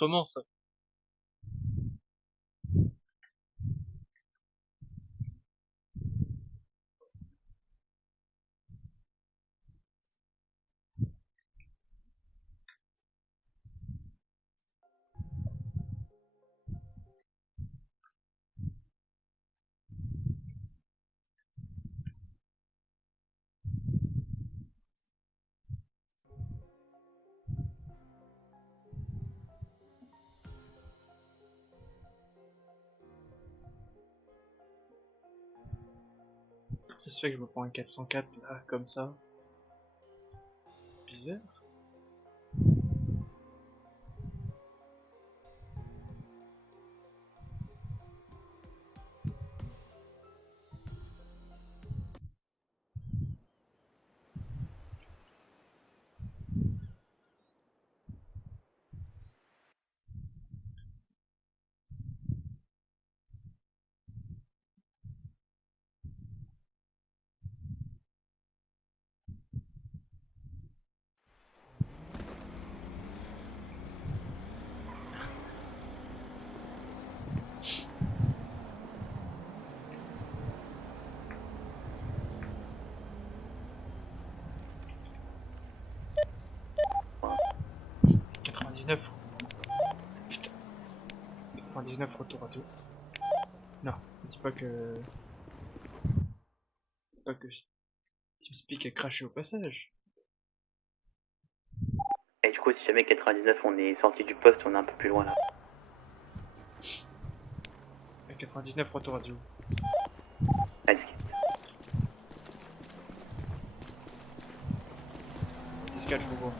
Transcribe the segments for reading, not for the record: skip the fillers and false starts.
autrement, ça. Ça se fait que je me prends un 404 là, comme ça. Bizarre. « 99. Putain. 99 retour à tout. Non, dis pas que... Dis pas que TeamSpeak a craché au passage. Et du coup, si jamais 99, on est sorti du poste, on est un peu plus loin là. 99 retour à tout. Allez. Escale, faut voir.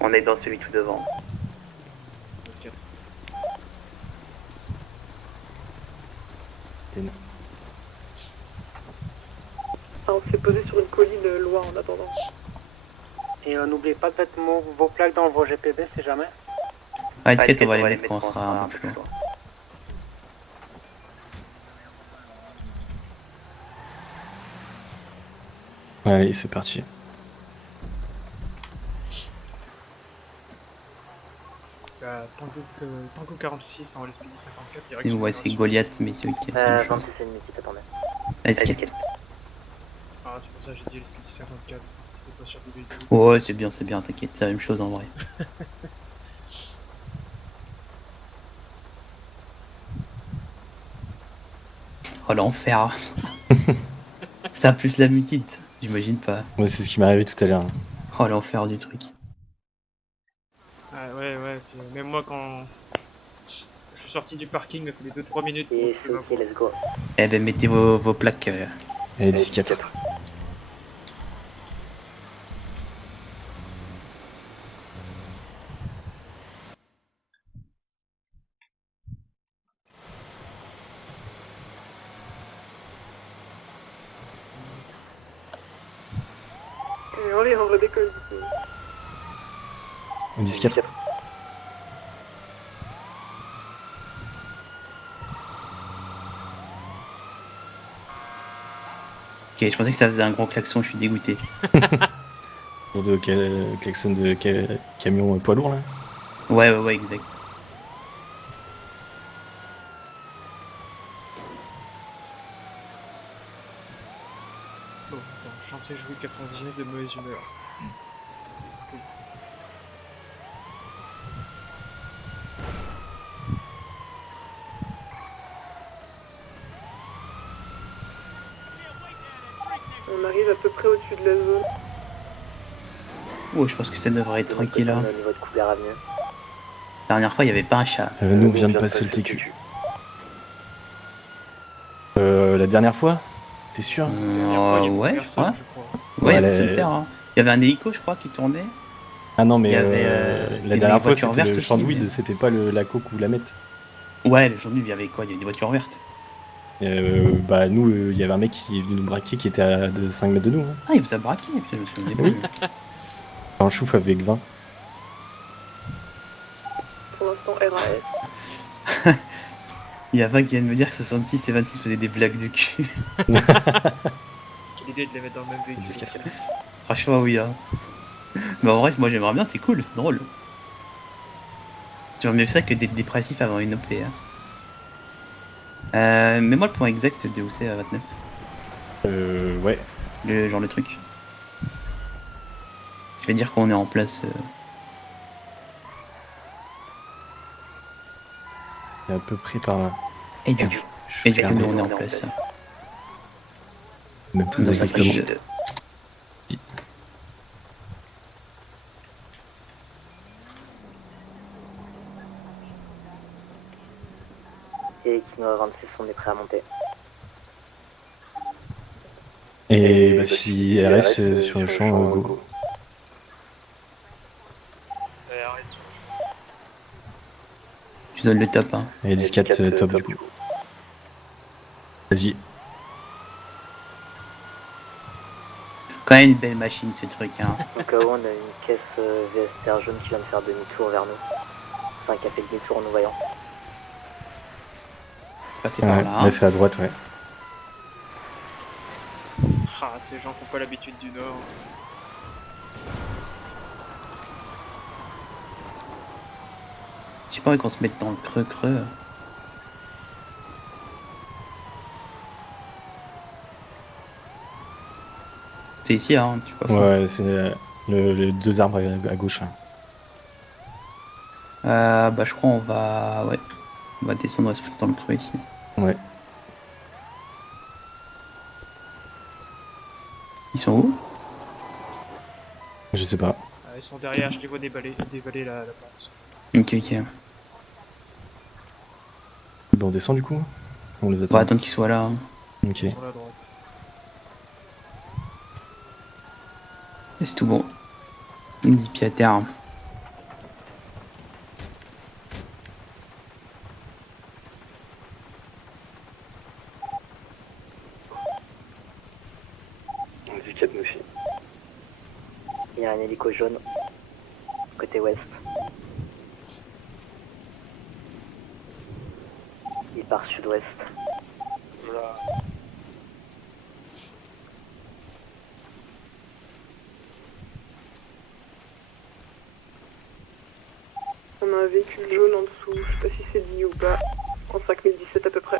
On est dans celui tout devant. Escale. On s'est posé sur une colline loin en attendant. Et n'oubliez pas de mettre vos plaques dans vos GPB si jamais. Ouais, skate, on va les mettre quand on sera un peu plus loin. Allez, c'est parti. Tango 46 en LSPD 54 Si direction. on voit c'est Goliath, mais c'est ok, c'est la même chose. C'est une mythique, attendez. Allez, skate. Ah, c'est pour ça que j'ai dit LSPD 54. J'étais pas sûr de l'aider. Ouais, c'est bien, t'inquiète, c'est la même chose en vrai. Oh l'enfer. Ça plus la mutite, j'imagine pas. Ouais, c'est ce qui m'est arrivé tout à l'heure. Oh l'enfer du truc. Ah, ouais, puis même moi quand je suis sorti du parking, il a fallu 2-3 minutes pour Et trouver ma ok, voie. let's go. Eh ben mettez vos plaques. Allez, 14. Et allez, on redécolle. 14. Ok, je pensais que ça faisait un gros klaxon, je suis dégoûté. De klaxon de camion poids lourd là. Ouais, exact. Bon, attends, je suis censé jouer 99 de mauvaise humeur. On arrive à peu près au-dessus de la zone. Oh, je pense que ça devrait être tranquille là. Au niveau de couleur avenue. La dernière fois, il y avait pas un chat. Nous, on vient de passer le TQ. La dernière fois. T'es sûr? Ouais, je crois. Je crois. Ouais, il y avait Ouais, super. Hein. Il y avait un hélico, je crois, qui tournait. Ah non, mais Il y avait, la des dernière fois voitures c'était le vertes champ de aussi, weed, mais- c'était pas la coke ou la meth. Ouais, aujourd'hui, il y avait quoi? Il y avait des voitures vertes. Bah nous, il y avait un mec qui est venu nous braquer qui était à 5 mètres de nous. Hein. Ah, il vous a braqué, putain, je me souvenais Oui. plus. Un chouf avec 20. Pour l'instant, RAS. Il y a 20 qui vient de me dire que 66 et 26 faisaient des blagues de cul. l'idée de les mettre dans le même véhicule. Disquette. aussi. Franchement, oui. Hein. Mais en vrai, moi j'aimerais bien, c'est cool, c'est drôle. J'aimerais mieux ça que d'être dépressif avant une OP. Hein. Mets-moi le point exact de OC à 29. Ouais. Le genre de truc. Je vais dire qu'on est en place. C'est à peu près par là. Et du coup, Je nous on est en place. Même très Dans sa exactement. page. Et Kino 26, on est prêt à monter. Et bah, si RS sur le champ, go. Arrête. Tu donnes le top. Hein. Et 10-4 top du coup. Vas-y. Quand même une belle machine ce truc. Hein. Au cas où, on a une caisse VSTR jaune qui vient de faire demi-tour vers nous. Enfin, qui a fait demi-tour en nous voyant. Passer par Ouais, là. Hein. là c'est à droite, ouais. Ah, ces gens qui n'ont pas l'habitude du Nord. J'ai pas envie qu'on se mette dans le creux. C'est ici, hein, tu peux pas. Ouais, c'est les deux arbres à gauche. Là. Bah je crois on va. Ouais. On va descendre, on va se foutre dans le creux ici. Ouais. Ils sont où? Je sais pas. Ils sont derrière, je les vois dévaler la pente. Ok. Bon, on descend du coup. On les On attend. va attendre qu'ils soient là. Hein. Ok. Ils sont là à droite. Et c'est tout bon. 10 pieds à terre. Hein. Il y a un hélico jaune. Côté ouest. Il part sud-ouest. On a un véhicule jaune en dessous, je sais pas si c'est dit ou pas. En 5017 à peu près.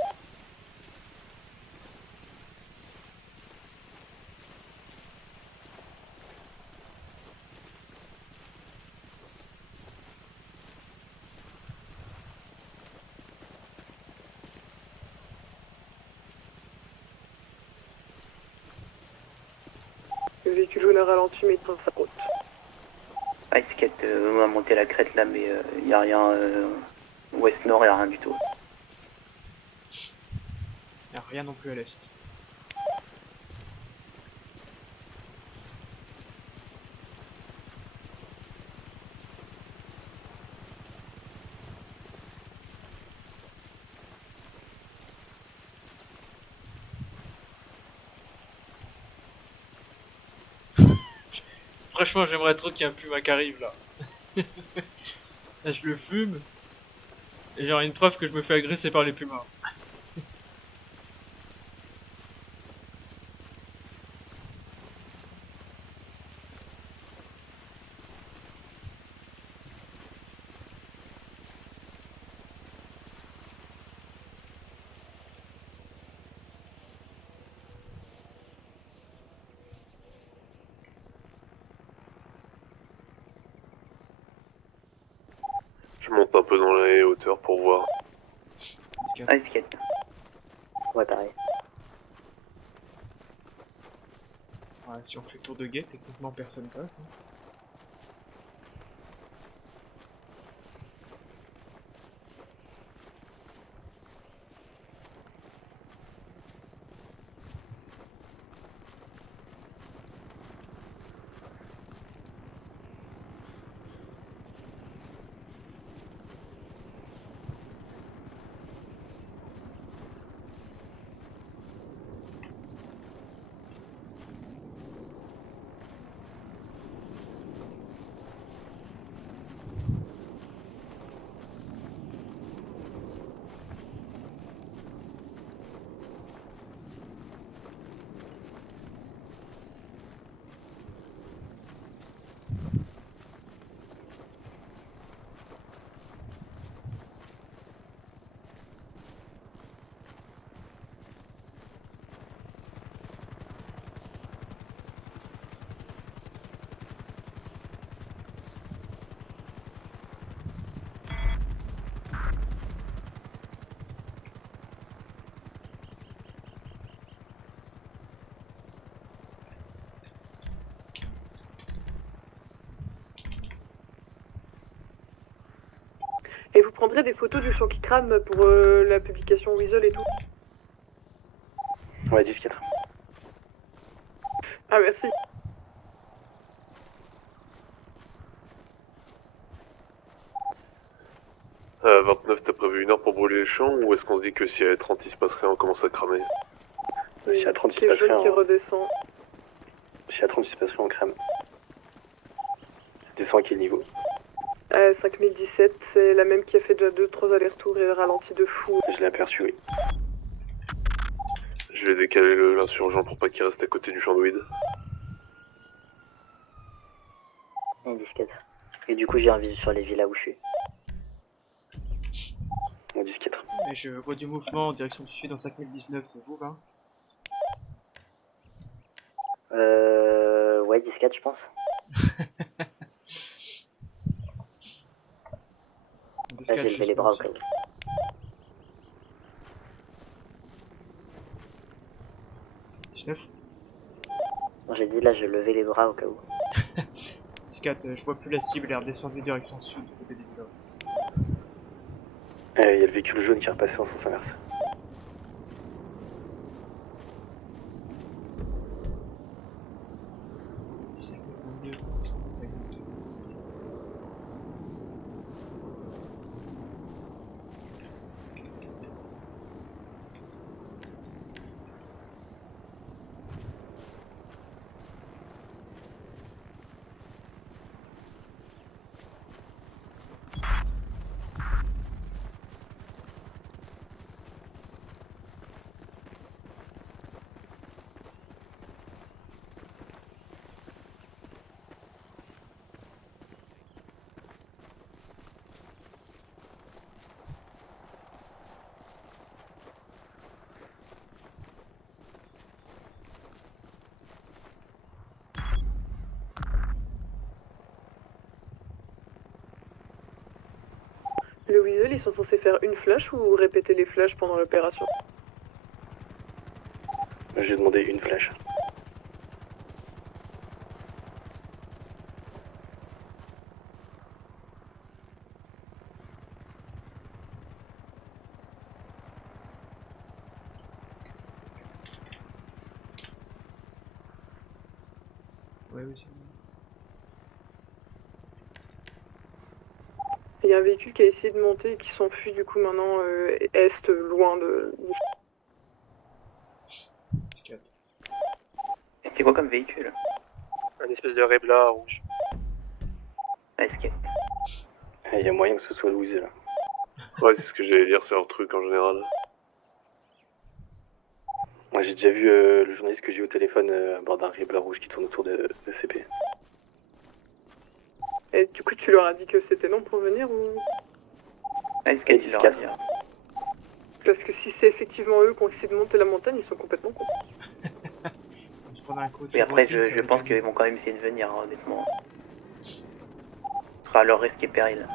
Le véhicule jaune a ralenti mais il prend sa route. Ice Cat, on va monter la crête là, mais il y a rien. Ouest-nord, il y a rien du tout. Il n'y a rien non plus à l'est. Franchement, j'aimerais trop qu'il y ait un puma qui arrive là. Là, je le fume. Et genre une preuve que je me fais agresser par les pumas. Je monte un peu dans les hauteurs pour voir. Ice Cat. Ouais, pareil. Ouais, si on fait le tour de gate, techniquement personne passe. Hein. prendrais des photos du champ qui crame pour la publication Weasel et tout. Ouais, 10-4. Ah, merci. À 29, t'as prévu 1 heure pour brûler les champs ou est-ce qu'on se dit que si à 30 il se passe rien, on commence à cramer? Si à 30 il se C'est passe jaune rien, qui redescend. si à 30 il se passe rien, on crame. Descends à quel niveau? 5017, c'est la même qui a fait déjà 2-3 allers-retours et ralenti de fou. Je l'ai aperçu, oui. Je vais décaler l'insurgent pour pas qu'il reste à côté du champ de weed. Et disquette. Et du coup, j'ai un visu sur les villas où je suis. On 10-4. Et je vois du mouvement en direction du sud dans 5019, c'est vous là? Ouais, 10-4, je pense. Des Là, j'ai sketchs, levé les bras au cas où. Non, j'ai dit là, j'ai levé les bras au cas où. 10-4, je vois plus la cible, elle est redescendue direction sud du côté des villas. Il y a le véhicule jaune qui est repassé en sens inverse. Le Weasel, ils sont censés faire une flash ou répéter les flashs pendant l'opération? J'ai demandé une flash. Ouais, oui, Il y a un véhicule qui a essayé de monter et qui s'enfuit du coup maintenant est, loin de... c'est 4. C'est quoi comme véhicule? Un espèce de Rebla rouge. Escape. Il y a moyen que ce soit Louise là. Ouais, c'est ce que j'allais dire, c'est leur truc en général. Moi j'ai déjà vu le journaliste que j'ai eu au téléphone à bord d'un Rebla rouge qui tourne autour de CP. Et du coup, tu leur as dit que c'était non pour venir ou... Escape, il leur a dit. Parce que si c'est effectivement eux qui ont essayé de monter la montagne, ils sont complètement cons. On se prendra un coup de Et après, routine, ça je va pense calmer. qu'ils vont quand même essayer de venir, hein, honnêtement. Ce sera à leur risque et péril.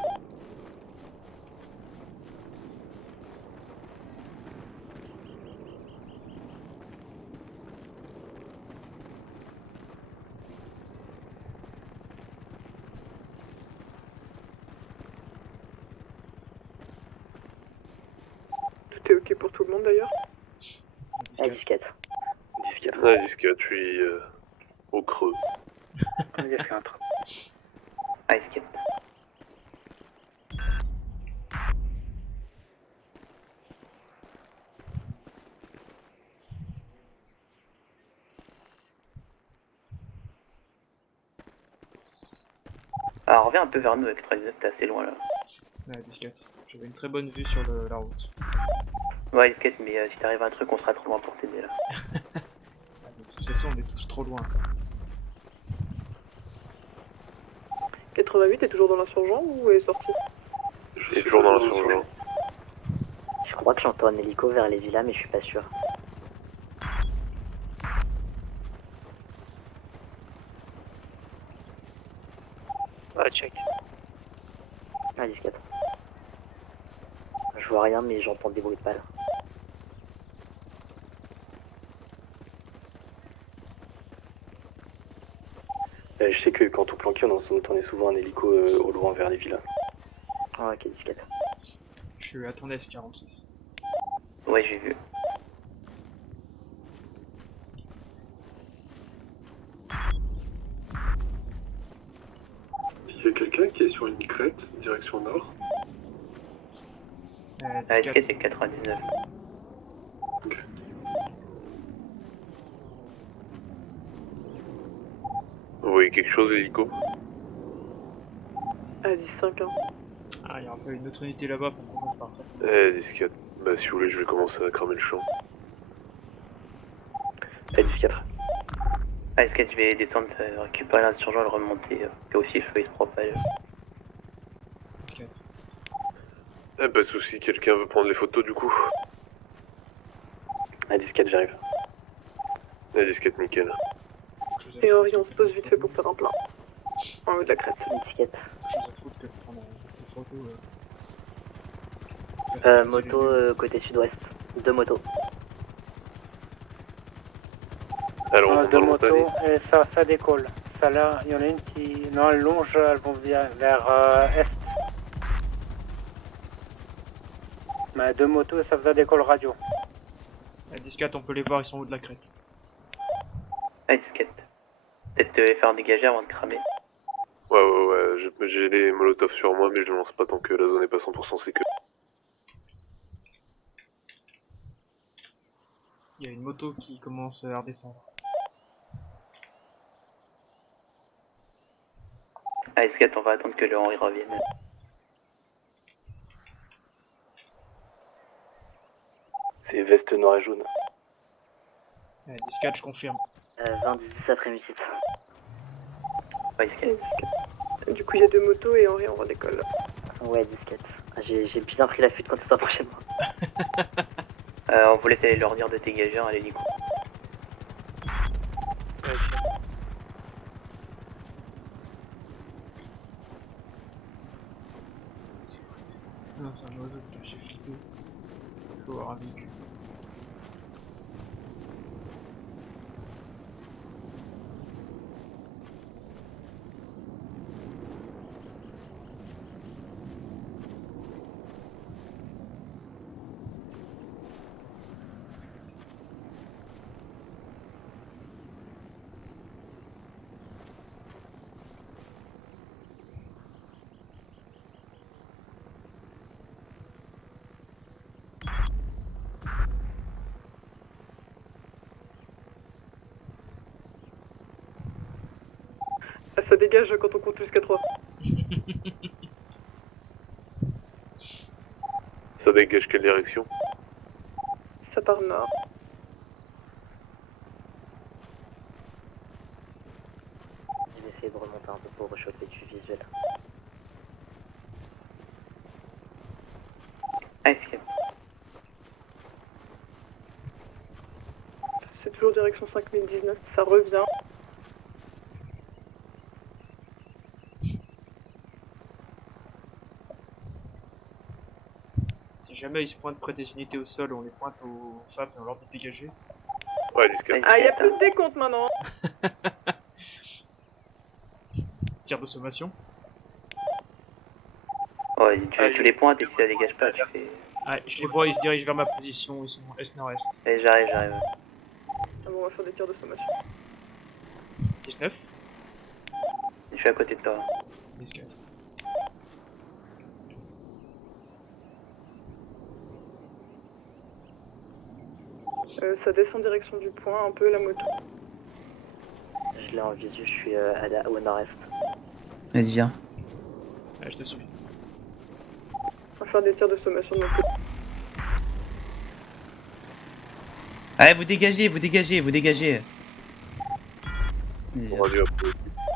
Tout est ok pour tout le monde d'ailleurs. Ah, 10-4. 10-4. 10-4. Ouais, 10-4, je suis au creux. J'ai fait un train. Ah, escape. Alors, reviens un peu vers nous avec 319, t'es assez loin là. Ouais, 10-4. J'avais une très bonne vue sur la route. Ouais, escape, mais si t'arrives à un truc, on sera trop loin pour t'aider là. Ah, de toute façon, on est tous trop loin. 88 est toujours dans l'insurgent ou est sorti? Je suis toujours dans l'insurgent. Je crois que j'entends un hélico vers les villas, mais je suis pas sûr. Ah, check. Ah, 10-4. Je vois rien, mais j'entends des bruits de balles. Je sais que quand on planquait, on entendait souvent un hélico au loin vers les villas. Ah, ok, 10-4. suis à ton S46. Ouais, j'ai vu. Il y a quelqu'un qui est sur une crête, direction nord. Ah, est-ce que c'est 99? Vous voyez quelque chose, hélico? À 10-5, hein. Ah, il y a un peu une autre unité là-bas pour qu'on fasse partir. 10-4. Bah, si vous voulez, je vais commencer à cramer le champ. 10-4. Ah, est-ce que je vais descendre, récupérer l'insurgent et le remonter, que aussi le feu il se propage. 4. Pas de soucis, quelqu'un veut prendre les photos du coup? 10-4, j'arrive. 10-4, nickel. Et Ori, on se pose vite fait pour faire un plein. En haut de la crête. Étiquette. Chose à foutre que de prendre des photos. Moto côté sud-ouest. 2 motos. Alors, on Deux va motos, monter. et ça décolle. Ça là, il y en a une qui... Non, elles longent, elles vont vers est. Mais 2 motos, ça faisait décolle radio. À 10-4, on peut les voir, ils sont au haut de la crête. Ah, disquette. Peut-être les faire dégager avant de cramer. Ouais, j'ai les molotovs sur moi, mais je ne lance pas tant que la zone n'est pas 100% sécure. Il y a une moto qui commence à redescendre. Ah, disquette, on va attendre que le Henri revienne. C'est veste noir et jaune. À 10-4, je confirme. 20-17 réussite. Ouais, disquette. Du coup, il y a 2 motos et Henri, on redécolle. Ouais, disquette. J'ai bien pris la fuite quand tu t'approchais de moi. On vous laisse aller leur dire de dégager à l'hélico. Non, c'est un oiseau, putain, j'ai flippé. Il faut avoir un véhicule. Ah, ça dégage quand on compte jusqu'à 3. Ça dégage quelle direction? Ça part nord. Je vais essayer de remonter un peu pour rechauffer du visuel. Ah, disquette. C'est toujours direction 5019. Ça revient. Si jamais ils se pointent près des unités au sol, on les pointe aux femmes et on leur dit de dégager. Ouais, 10-4. Ah, il y a plus de décompte maintenant. Tir de sommation. Ouais, tu les pointes et si ça dégage pas, tu fais... Ah, je les vois, ils se dirigent vers ma position, ils sont est-nord-est. Allez, j'arrive. Ah bon, on va faire des tirs de sommation. 19, Je suis à côté de toi. 10-4. Ça descend direction du point, un peu la moto. Je l'ai en visu, je suis au nord-est. Vas-y, viens. Ah, je te suis. On va faire des tirs de sommation de notre côté. Allez, vous dégagez, vous dégagez, vous dégagez. On va dire après.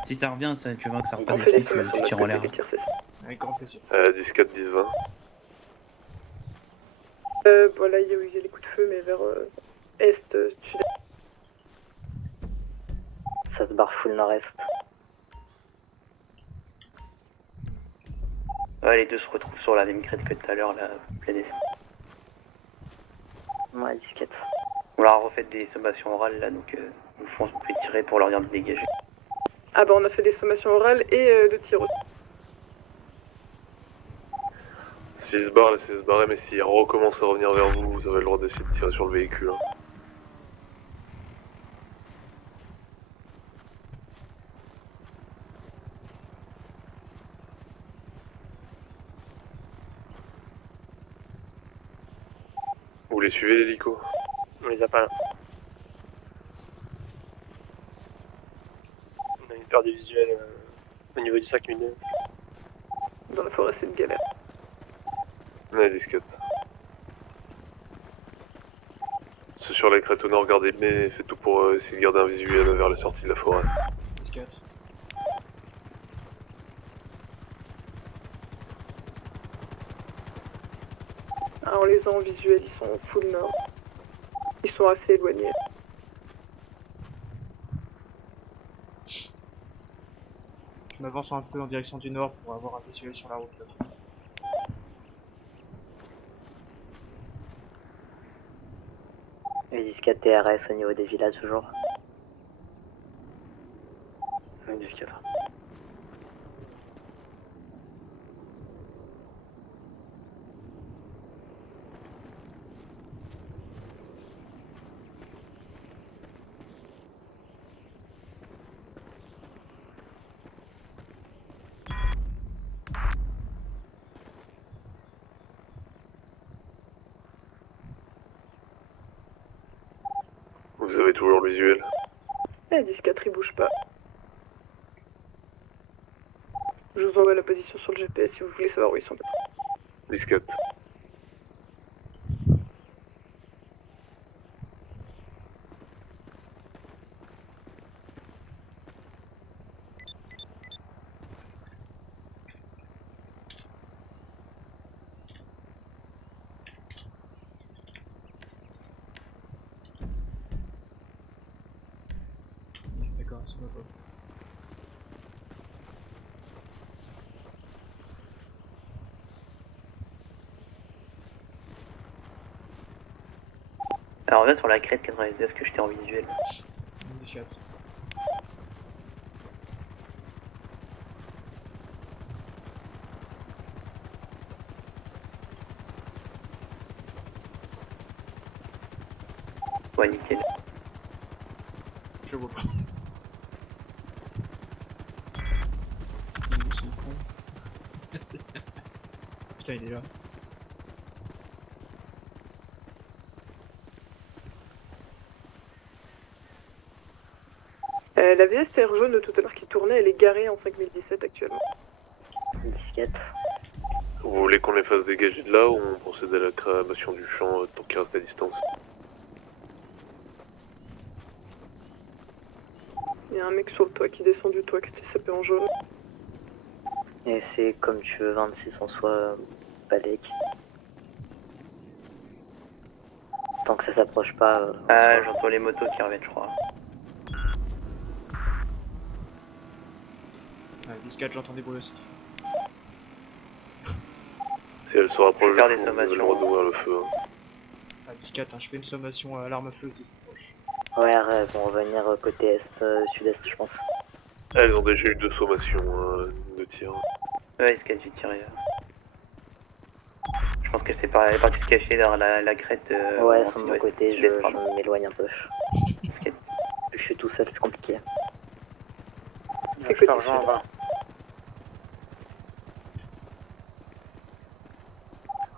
Si ça revient, ça, tu vois que ça On repasse fait ici, des sommations tu de tires notre en l'air. côté, les tirs, c'est ça. Avec grand plaisir. 10-4, 10-20. Voilà, il y a les coups de feu, mais vers est, sud. Ça se barre full nord-est. Ouais, les deux se retrouvent sur la même crête que tout à l'heure, la pleine est. Ouais, disquette. On leur a refait des sommations orales là, donc nous on peut tirer pour leur dire de dégager. Ah bah on a fait des sommations orales et de tirs aussi. S'ils se barrent, laissez-les se barrer, mais s'ils recommencent à revenir vers vous, vous avez le droit d'essayer de tirer sur le véhicule. Hein. Vous les suivez l'hélico? On les a pas là. On a une paire de visuels au niveau du 5002. Dans la forêt, c'est une galère. Ouais, disquette. Ceux sur les crêtes au nord, gardez le nez et faites tout pour essayer de garder un visuel vers la sortie de la forêt. 4. Ah, on les a en visuel, ils sont full nord. Ils sont assez éloignés. Je m'avance un peu en direction du nord pour avoir un visuel sur la route là. Et 10-4 TRS au niveau des villas toujours. 10-4. Vous avez toujours le visuel? Eh, 10-4, ils bougent pas. Je vous envoie la position sur le GPS si vous voulez savoir où ils sont. Disquette. D'accord, c'est bon. Alors, on va sur la crête 99 que j'étais en visuel. 4. Ouais, nickel. Je vois pas. Il est où ce con? Putain, il est là. La VSTR jaune de tout à l'heure qui tournait, elle est garée en 5017 actuellement. 10-4. Vous voulez qu'on les fasse dégager de là ou on procède à la création du champ tant qu'il reste à distance? Il y a un mec sur le toit qui descend du toit qui était sapé en jaune. Et c'est comme tu veux, 26 en soi, Balek. Tant que ça s'approche pas. Ah, j'entends les motos qui reviennent, je crois. Ouais, 10-4, j'entends des bruits aussi. Si elle se rapproche, Faire des vous avez le sommations. droit d'ouvrir le feu. Hein. Ah, 10-4, hein, je fais une sommation à l'arme à feu si ça s'approche. Ouais, elles vont revenir côté est, sud-est, je pense. Elles ont déjà eu 2 sommations de tir. Ouais, est-ce qu'elle j'ai tiré Je pense que c'est elle est partie se cacher dans la crête. Ouais, en sur mon sud-ouest. côté, Sud-est, je pardon. m'éloigne un peu. Ok. Je suis tout seul, c'est compliqué. C'est Je côté te rejoins en sud. bas.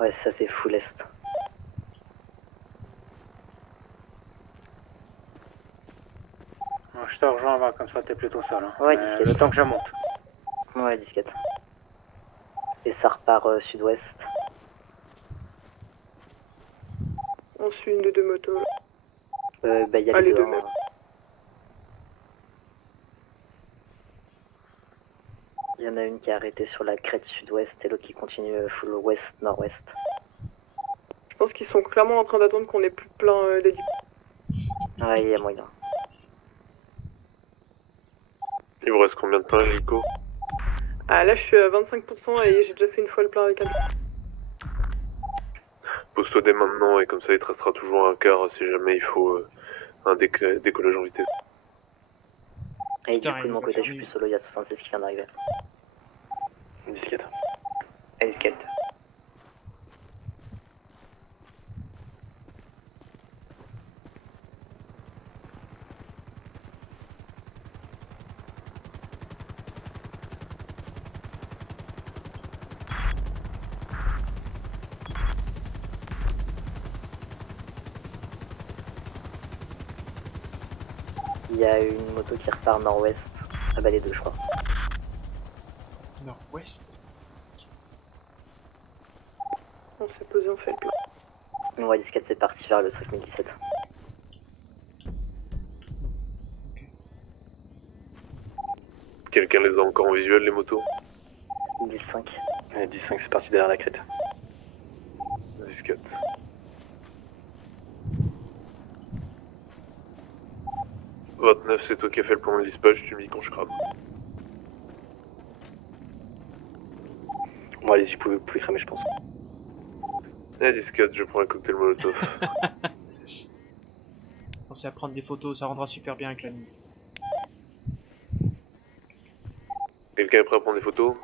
Ouais, ça fait full est. Je te rejoins en bas, comme ça t'es plutôt seul. Hein. Ouais, Mais 17. le temps que je monte. Ouais, 10-4. Et ça repart sud-ouest. On suit une de deux motos. Là. Bah, y a Ah, les les deux. deux mêmes. Il y en a une qui est arrêtée sur la crête sud-ouest et l'autre qui continue full ouest-nord-ouest. Je pense qu'ils sont clairement en train d'attendre qu'on ait plus plein d'hélicos. Ouais, il y a moyen. Il vous reste combien de temps, l'hélico? Ah, là, je suis à 25% et j'ai déjà fait une fois le plein avec un. Pose-toi dès maintenant et comme ça il te restera toujours un quart si jamais il faut un décollage en vitesse. Et Putain, du coup, de il mon va côté, faire je suis mieux. plus solo, il y a 66 qui vient d'arriver. 17. Esquette. Il y a une moto qui repart nord-ouest, à Balai 2 je crois. Nord-ouest. On s'est posé, on fait le plan. Ouais, 10-4 c'est parti vers le 5017. Quelqu'un les a encore en visuel, les motos? 10-5. 10-5, c'est parti derrière la crête. 10-4. « 29, c'est toi qui as fait le plan de dispatch, tu me dis quand je crame. » Bon, allez-y, vous pouvez cramer, je pense. Eh, 10-4, je prends un cocktail molotov. Pensez à prendre des photos, ça rendra super bien avec la nuit. Quelqu'un est prêt à prendre des photos?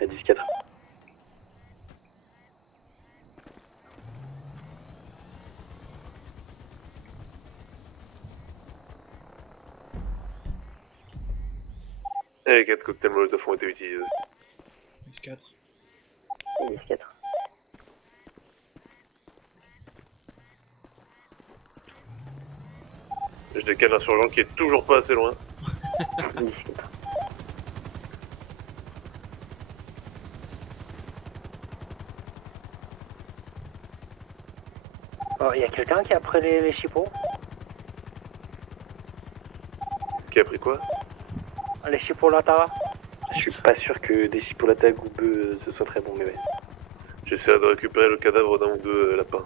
10-4. Et les 4 cocktails molotov ont été utilisés. S4. 10-4. Je décale l'insurgent qui est toujours pas assez loin. 10-4. Oh, y a quelqu'un qui a pris les chipots? Qui a pris quoi? Les chipots Latara? Je suis pas sûr que des chipolatas goubeux ce soit très bon, mais ouais. J'essaie de récupérer le cadavre d'un ou deux lapins.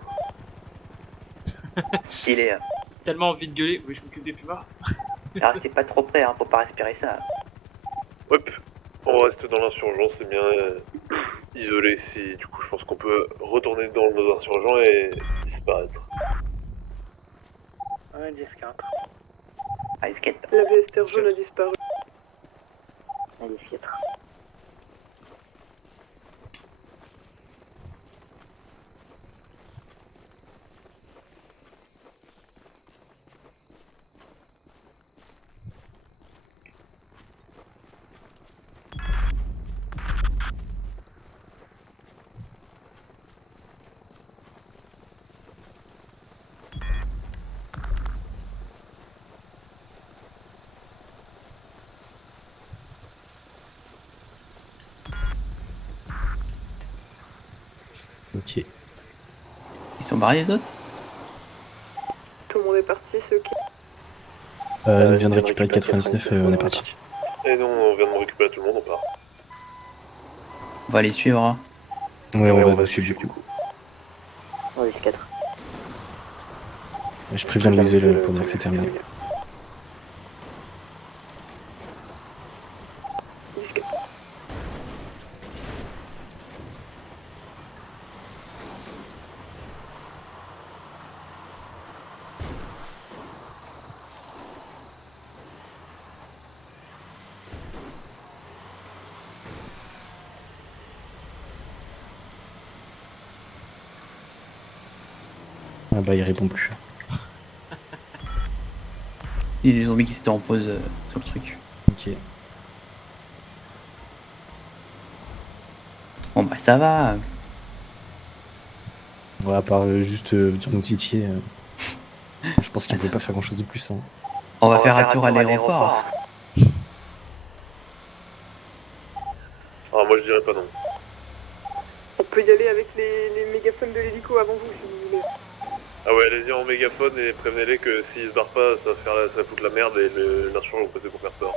Il est. Tellement envie de gueuler. Oui, je m'occupe des pumas. Restez pas trop près, hein, faut pas respirer ça. Hop, on reste dans l'insurgent, c'est bien isolé ici. Du coup, je pense qu'on peut retourner dans le mode insurgent et disparaître. Ouais, 10-4. Ah, escape. La VSTR jaune a disparu. 10-4. Ok. Ils sont barrés les autres? Tout le monde est parti, ceux qui... On vient de récupérer le 99, on est parti. Et non, on vient de récupérer tout le monde, on part. On va les suivre. Hein. Ouais, on va suivre du coup. 10-4. Je préviens le visuel pour dire que c'est terminé. 10-4. Ah bah il répond plus. Il y a des zombies qui s'étaient en pause sur le truc. Ok. Bon bah ça va. Ouais, à part juste dire nous titiller, je pense qu'il ne pouvait pas faire grand chose de plus. Hein. On va faire un tour à l'aéroport. Alors moi je dirais pas non. On peut y aller avec les mégaphones de l'hélico avant vous, si vous voulez. Ah ouais, allez-y en mégaphone et prévenez-les que s'ils se barrent pas, ça va foutre la merde et l'insurgent va passer pour faire peur.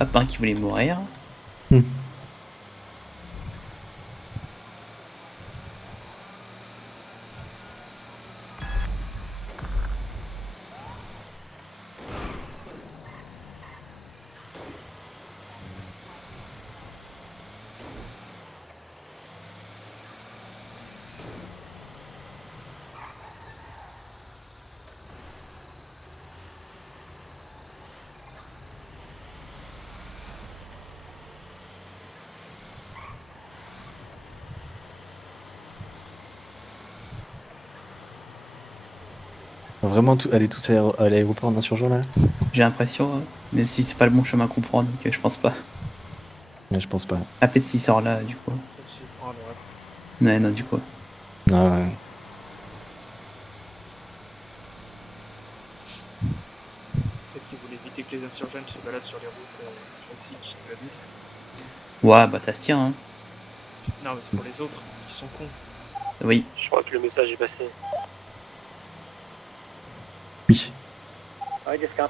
Hop, un qui voulait mourir. Vraiment aller tous à l'aéroport en insurgent là? J'ai l'impression, même si c'est pas le bon chemin à comprendre, donc je pense pas. Ouais, je pense pas. Ah peut-être s'il sort là du coup. Celle-ci prend à droite. Ouais, non, du coup. Ah, ouais. Peut-être qu'ils voulaient éviter que les insurgents se baladent sur les routes classiques de la ville. Ouais, bah ça se tient, hein. Non, mais c'est pour les autres, parce qu'ils sont cons. Oui. Je crois que le message est passé. Oui. Ouais, 10-4.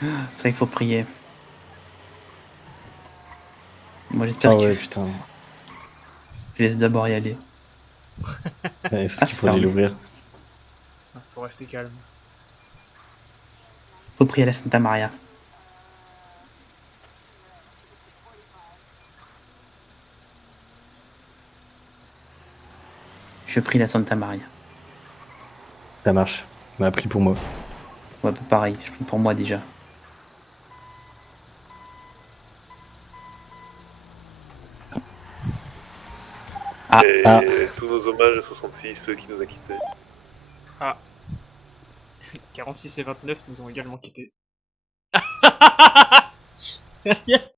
C'est vrai qu'il faut prier. Moi j'espère Ah que ouais, putain. je laisse d'abord y aller. Est-ce Ah, qu'il c'est faut aller fermé. l'ouvrir? Faut rester calme. Faut prier à la Santa Maria. Je prie la Santa Maria. Ça marche. On a appris pour moi. Ouais, bah pareil, je prie pour moi déjà. Ah. Et Ah. tous nos hommages à 66, ceux qui nous a quittés. Ah. 46 et 29 nous ont également quittés.